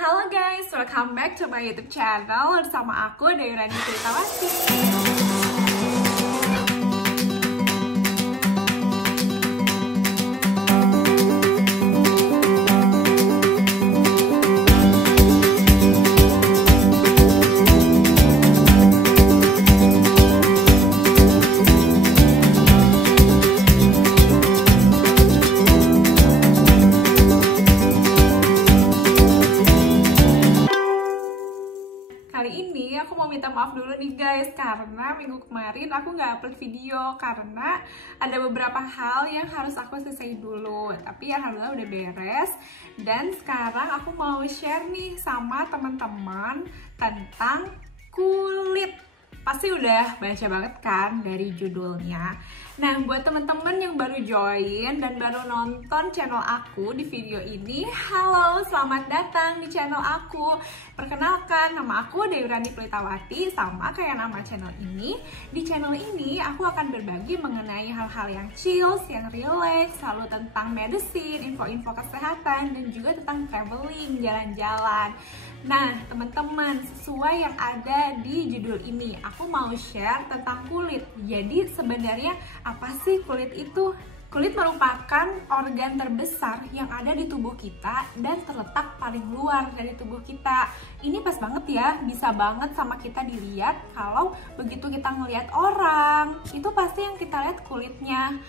Halo guys, welcome back to my YouTube channel bersama aku Dewi Rani Pelitawati. Kali ini aku mau minta maaf dulu nih guys, karena minggu kemarin aku nggak upload video karena ada beberapa hal yang harus aku selesai dulu. Tapi alhamdulillah udah beres, dan sekarang aku mau share nih sama teman-teman tentang kulit. Pasti udah baca banget kan dari judulnya. Nah, buat teman-teman yang baru join dan baru nonton channel aku di video ini, halo, selamat datang di channel aku. Perkenalkan, nama aku Dewi Rani Pelitawati, sama kayak nama channel ini. Di channel ini aku akan berbagi mengenai hal-hal yang chills, yang relax, selalu tentang medicine, info-info kesehatan, dan juga tentang traveling, jalan-jalan. Nah, teman-teman, sesuai yang ada di judul ini, aku mau share tentang kulit. Jadi sebenarnya apa sih kulit itu? Kulit merupakan organ terbesar yang ada di tubuh kita dan terletak paling luar dari tubuh kita. Ini pas banget ya, bisa banget sama kita dilihat kalau begitu kita ngelihat orang, itu pasti yang kita lihat kulitnya.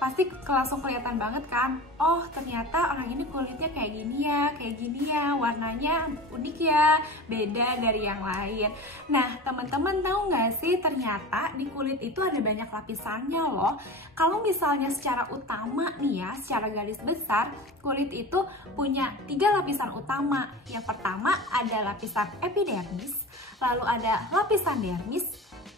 Pasti langsung kelihatan banget kan, oh ternyata orang ini kulitnya kayak gini ya, warnanya unik ya, beda dari yang lain. Nah, teman-teman tahu nggak sih, ternyata di kulit itu ada banyak lapisannya loh. Kalau misalnya secara utama nih ya, secara garis besar, kulit itu punya 3 lapisan utama. Yang pertama ada lapisan epidermis, lalu ada lapisan dermis,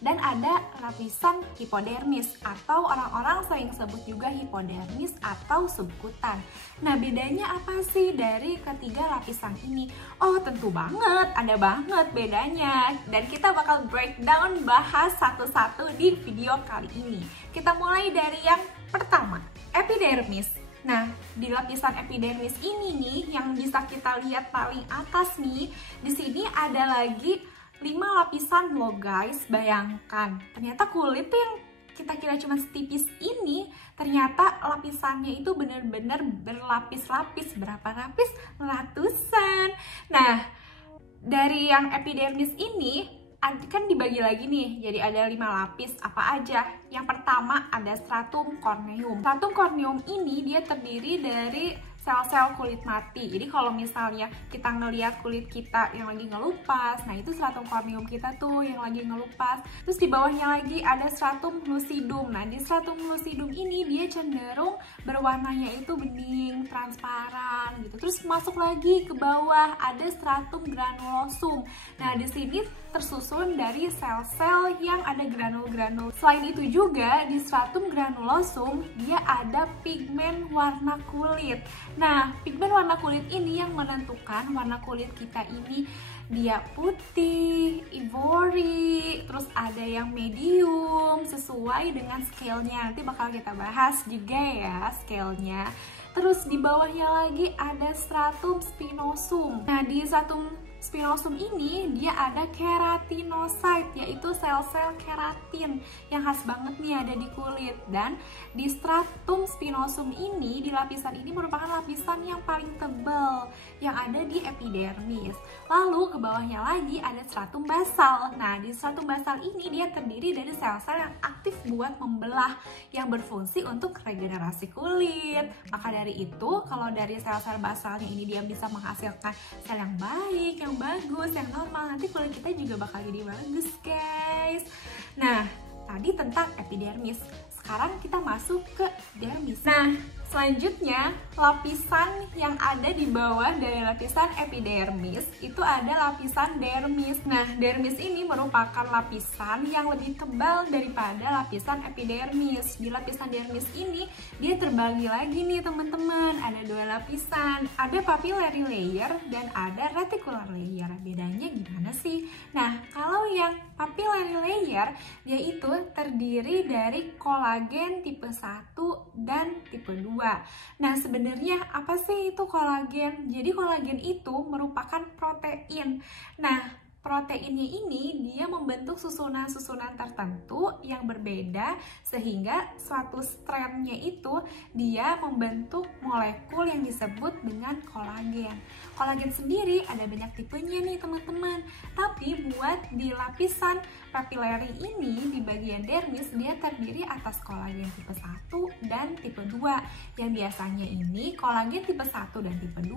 dan ada lapisan hipodermis, atau orang-orang sering sebut juga hipodermis atau subkutan. Nah, bedanya apa sih dari ketiga lapisan ini? Oh, tentu banget, ada banget bedanya. Dan kita bakal breakdown, bahas satu-satu di video kali ini. Kita mulai dari yang pertama, epidermis. Nah, di lapisan epidermis ini nih, yang bisa kita lihat paling atas nih, di sini ada lagi 5 lapisan loh guys. Bayangkan, ternyata kulit tuh yang kita kira cuma setipis ini, ternyata lapisannya itu bener-bener berlapis-lapis. Berapa lapis? Ratusan. Nah, dari yang epidermis ini kan dibagi lagi nih, jadi ada 5 lapis. Apa aja? Yang pertama ada stratum corneum. Stratum corneum ini dia terdiri dari sel-sel kulit mati. Jadi kalau misalnya kita ngelihat kulit kita yang lagi ngelupas, nah itu stratum corneum kita tuh yang lagi ngelupas. Terus di bawahnya lagi ada stratum lucidum. Nah, di stratum lucidum ini dia cenderung berwarnanya itu bening, transparan gitu. Terus masuk lagi ke bawah ada stratum granulosum. Nah, di sini tersusun dari sel-sel yang ada granul-granul. Selain itu juga di stratum granulosum dia ada pigmen warna kulit. Nah, pigmen warna kulit ini yang menentukan warna kulit kita ini dia putih, ivory, terus ada yang medium, sesuai dengan scale-nya. Nanti bakal kita bahas juga ya scale-nya. Terus di bawahnya lagi ada stratum spinosum. Nah, di stratum spinosum ini dia ada keratinocyte, yaitu sel-sel keratin yang khas banget nih ada di kulit. Dan di stratum spinosum ini, di lapisan ini merupakan lapisan yang paling tebal yang ada di epidermis. Lalu ke bawahnya lagi ada stratum basal. Nah, di stratum basal ini dia terdiri dari sel-sel yang aktif buat membelah, yang berfungsi untuk regenerasi kulit. Maka dari itu, kalau dari sel-sel basalnya ini dia bisa menghasilkan sel yang baik, yang bagus, yang normal, nanti kulit kita juga bakal jadi bagus guys. Nah, tadi tentang epidermis. Sekarang kita masuk ke dermis. Nah, selanjutnya lapisan yang ada di bawah dari lapisan epidermis itu ada lapisan dermis. Nah, dermis ini merupakan lapisan yang lebih tebal daripada lapisan epidermis. Di lapisan dermis ini dia terbagi lagi nih teman-teman, ada 2 lapisan, ada papillary layer dan ada reticular layer. Bedanya gimana sih? Nah, kalau yang papillary layer dia itu terdiri dari kolagen tipe 1 dan tipe 2. Nah, sebenarnya apa sih itu kolagen? Jadi kolagen itu merupakan protein. Nah, proteinnya ini dia membentuk susunan-susunan tertentu yang berbeda sehingga suatu strandnya itu dia membentuk molekul yang disebut dengan kolagen. Kolagen sendiri ada banyak tipenya nih teman-teman, tapi buat di lapisan papillary ini di bagian dermis dia terdiri atas kolagen tipe 1 dan tipe 2. Yang biasanya ini kolagen tipe 1 dan tipe 2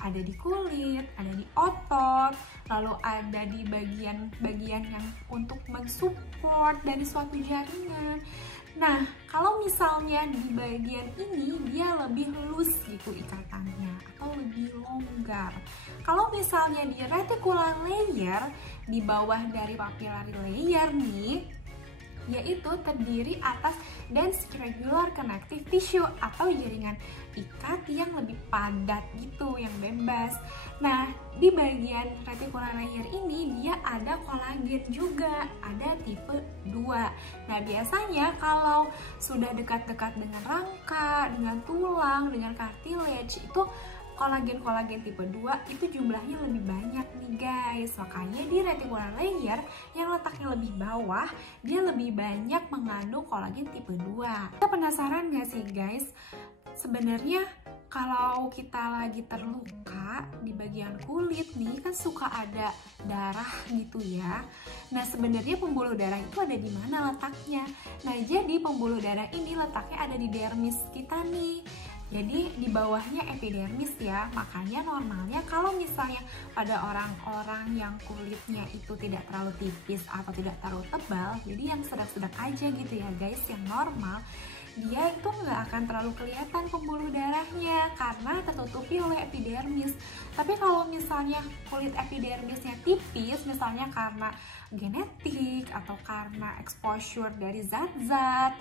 ada di kulit, ada di otot, lalu ada di bagian-bagian yang untuk mensupport dari suatu jaringan. Nah, kalau misalnya di bagian ini dia lebih loose gitu ikatannya atau lebih longgar. Kalau misalnya di reticular layer di bawah dari papillary layer nih, yaitu terdiri atas dense regular connective tissue atau jaringan ikat yang lebih padat gitu, yang bebas. Nah, di bagian reticular layer ini dia ada kolagen juga, ada tipe 2. Nah, biasanya kalau sudah dekat-dekat dengan rangka, dengan tulang, dengan cartilage itu kolagen tipe 2 itu jumlahnya lebih banyak nih guys. Makanya di reticular layer yang letaknya lebih bawah dia lebih banyak mengandung kolagen tipe 2. Kita penasaran gak sih guys? Sebenarnya kalau kita lagi terluka di bagian kulit nih kan suka ada darah gitu ya. Nah, sebenarnya pembuluh darah itu ada di mana letaknya? Nah, jadi pembuluh darah ini letaknya ada di dermis kita nih. Jadi di bawahnya epidermis ya, makanya normalnya kalau misalnya pada orang-orang yang kulitnya itu tidak terlalu tipis atau tidak terlalu tebal, jadi yang sedang-sedang aja gitu ya guys, yang normal, dia itu nggak akan terlalu kelihatan pembuluh darahnya karena tertutupi oleh epidermis. Tapi kalau misalnya kulit epidermisnya tipis, misalnya karena genetik atau karena exposure dari zat-zat,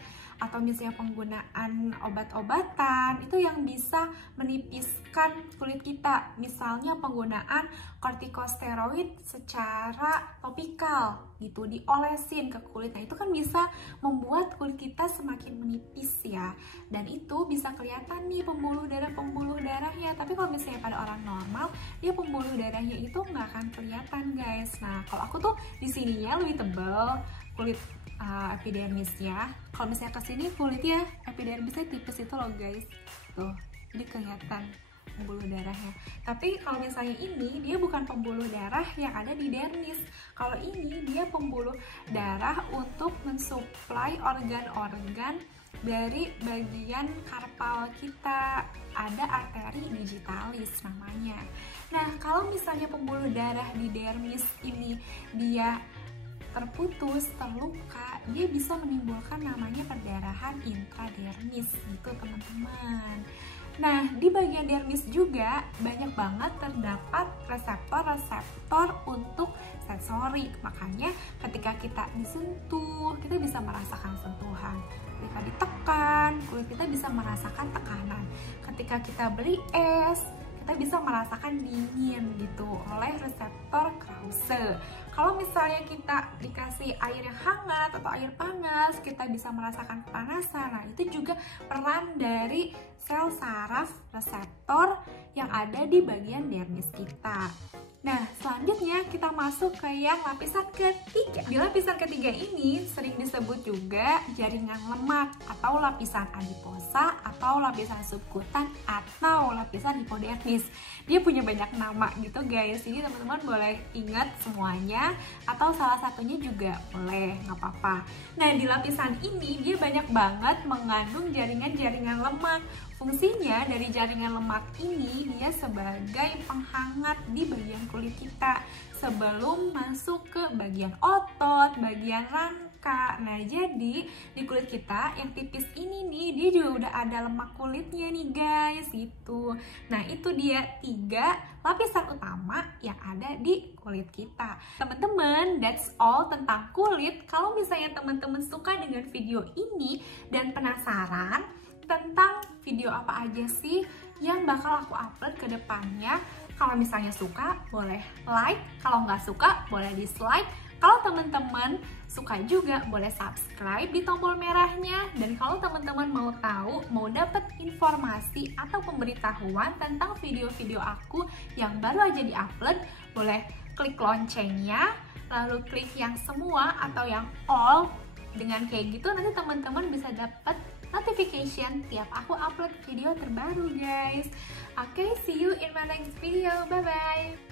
atau misalnya penggunaan obat-obatan itu yang bisa menipiskan kulit kita, misalnya penggunaan kortikosteroid secara topikal gitu, diolesin ke kulit. Nah, itu kan bisa membuat kulit kita semakin menipis ya, dan itu bisa kelihatan nih pembuluh darahnya. Tapi kalau misalnya pada orang normal dia pembuluh darahnya itu nggak akan kelihatan guys. Nah, kalau aku tuh di sininya lebih tebal kulit epidermisnya. Kalau misalnya kesini kulitnya epidermisnya tipis itu loh guys, tuh jadi kelihatan pembuluh darahnya. Tapi kalau misalnya ini dia bukan pembuluh darah yang ada di dermis. Kalau ini dia pembuluh darah untuk mensuplai organ-organ dari bagian karpal kita, ada arteri digitalis namanya. Nah, kalau misalnya pembuluh darah di dermis ini dia terputus, terluka, dia bisa menimbulkan namanya perdarahan intradermis gitu teman-teman. Nah, di bagian dermis juga banyak banget terdapat reseptor-reseptor untuk sensori. Makanya ketika kita disentuh, kita bisa merasakan sentuhan. Ketika ditekan, kulit kita bisa merasakan tekanan. Ketika kita beri es, kita bisa merasakan dingin gitu oleh reseptor Krause. Kalau misalnya kita dikasih air yang hangat atau air panas, kita bisa merasakan kepanasan. Nah, itu juga peran dari sel saraf reseptor yang ada di bagian dermis kita. Nah, selanjutnya kita masuk ke yang lapisan ketiga. Di lapisan ketiga ini sering disebut juga jaringan lemak atau lapisan adiposa atau lapisan subkutan atau lapisan hipodermis. Dia punya banyak nama gitu guys, jadi teman-teman boleh ingat semuanya atau salah satunya juga boleh, nggak apa-apa. Nah, di lapisan ini dia banyak banget mengandung jaringan-jaringan lemak. Fungsinya dari jaringan lemak ini dia sebagai penghangat di bagian kulit kita sebelum masuk ke bagian otot, bagian rangka. Nah, jadi di kulit kita yang tipis ini nih dia juga udah ada lemak kulitnya nih guys gitu. Nah, itu dia 3 lapisan utama yang ada di kulit kita. Teman-teman, that's all tentang kulit. Kalau misalnya teman-teman suka dengan video ini dan penasaran tentang video apa aja sih yang bakal aku upload ke depannya, kalau misalnya suka boleh like, kalau nggak suka boleh dislike. Kalau kalau teman-teman suka juga boleh subscribe di tombol merahnya. Dan kalau teman-teman mau tahu, mau dapat informasi atau pemberitahuan tentang video-video aku yang baru aja di-upload, boleh klik loncengnya, lalu klik yang semua atau yang all. Dengan kayak gitu nanti teman-teman bisa dapat notification tiap aku upload video terbaru guys. Oke, see you in my next video. Bye bye.